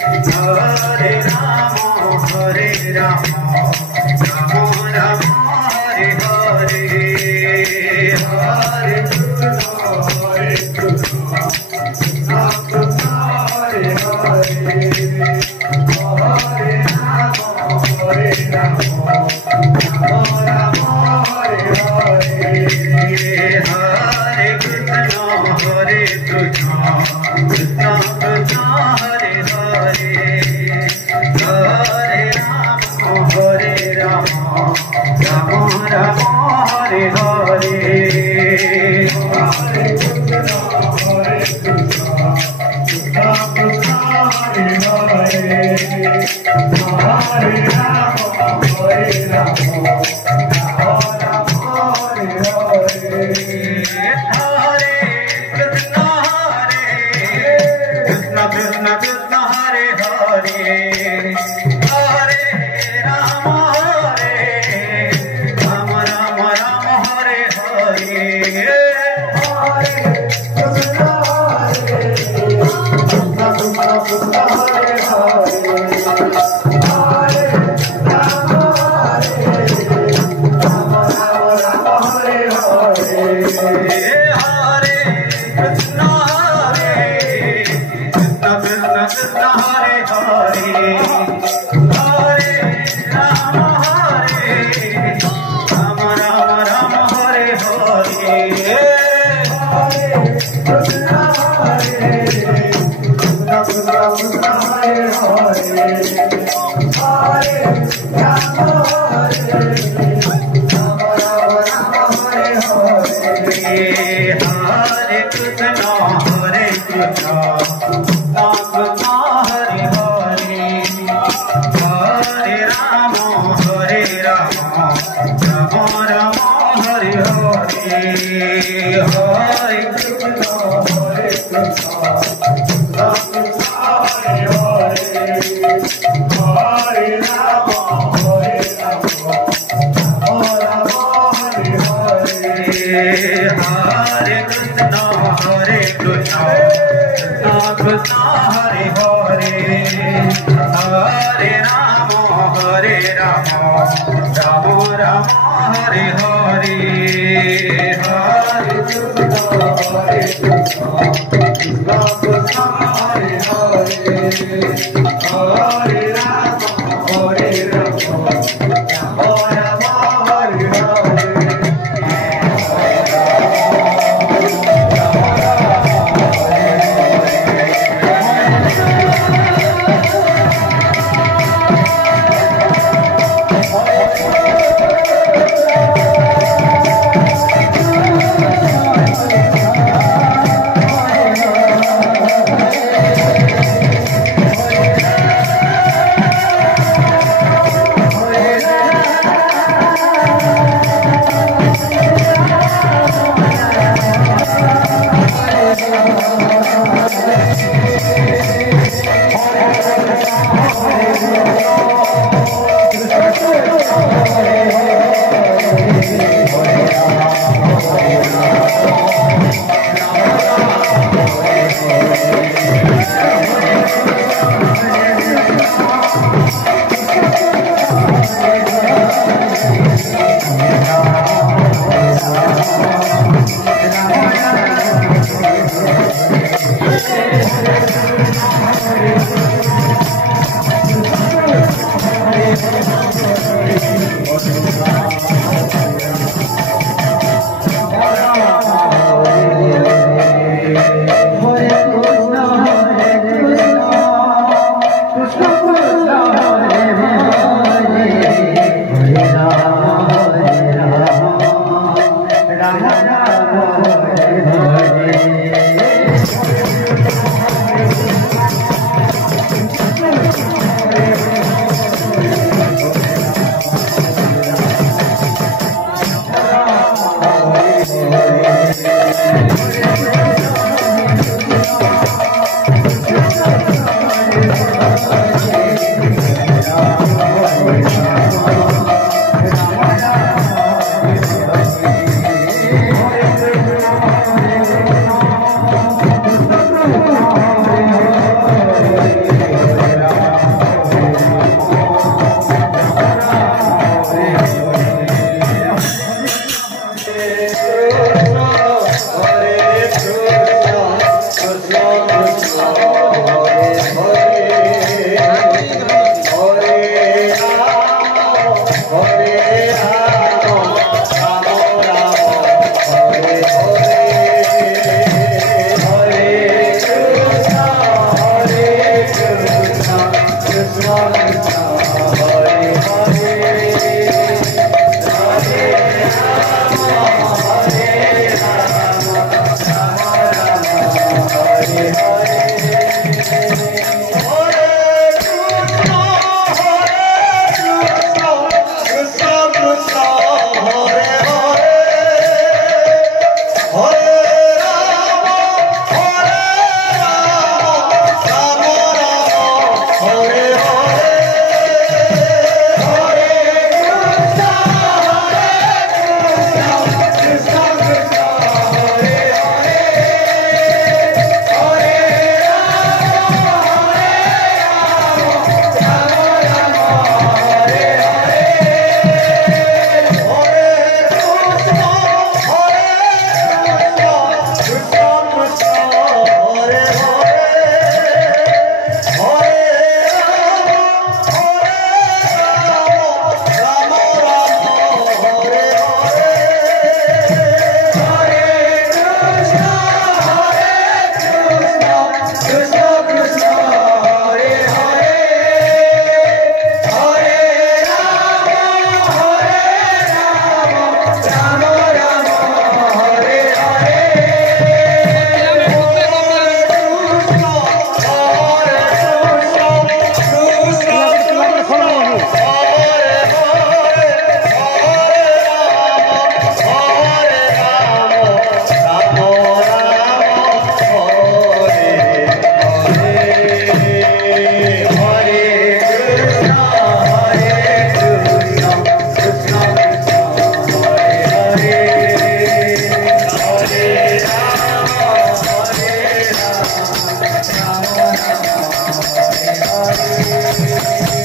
Hare Rama, Hare Rama, Rama Rama, Hare Hare, Hare Krishna, Hare Krishna, Krishna Krishna, Hare Hare, Hare Rama, Hare Rama, Rama Rama, Hare Hare, Hare Krishna, Hare Krishna, Krishna Krishna, Hare Hare, Hare Rama, Hare Rama, Rama Rama, Hare Hare, Hare Krishna, Hare Krishna, Krishna Krishna, Hare Hare, Hare Rama, Hare Rama, Rama Rama, Hare Hare, Hare Krishna, Krishna Krishna, Krishna Hare Hare, Hare Rama, Rama Rama, Rama Hare Hare, Hare Krishna, Krishna Krishna, Krishna Hare Hare, Hare Rama, Rama Rama, Rama Hare Hare, Hare Krishna, Krishna Krishna, Krishna Hare Hare, Hare Rama, Rama Rama, Rama Hare Hare, Hare Krishna, Krishna Krishna, Krishna Hare Hare, Hare Rama, Rama Rama, Rama Hare Hare, Hare Krishna, Hare Krishna, Krishna Krishna, Hare Hare, Hare Rama, Hare Rama, Rama Rama, Hare Hare, Hare Krishna, Hare Krishna, Krishna Krishna, Hare Hare, Hare Rama, Hare Rama, Rama Rama, Hare Hare, Hare Krishna, Hare Krishna, Krishna Krishna, Hare Hare, Hare Rama, Hare Rama, Rama Rama, Hare Hare, Hare Krishna, Hare Krishna, Krishna Krishna, Hare Hare, Hare Rama, Hare Rama, Rama Rama, Hare Hare. Hare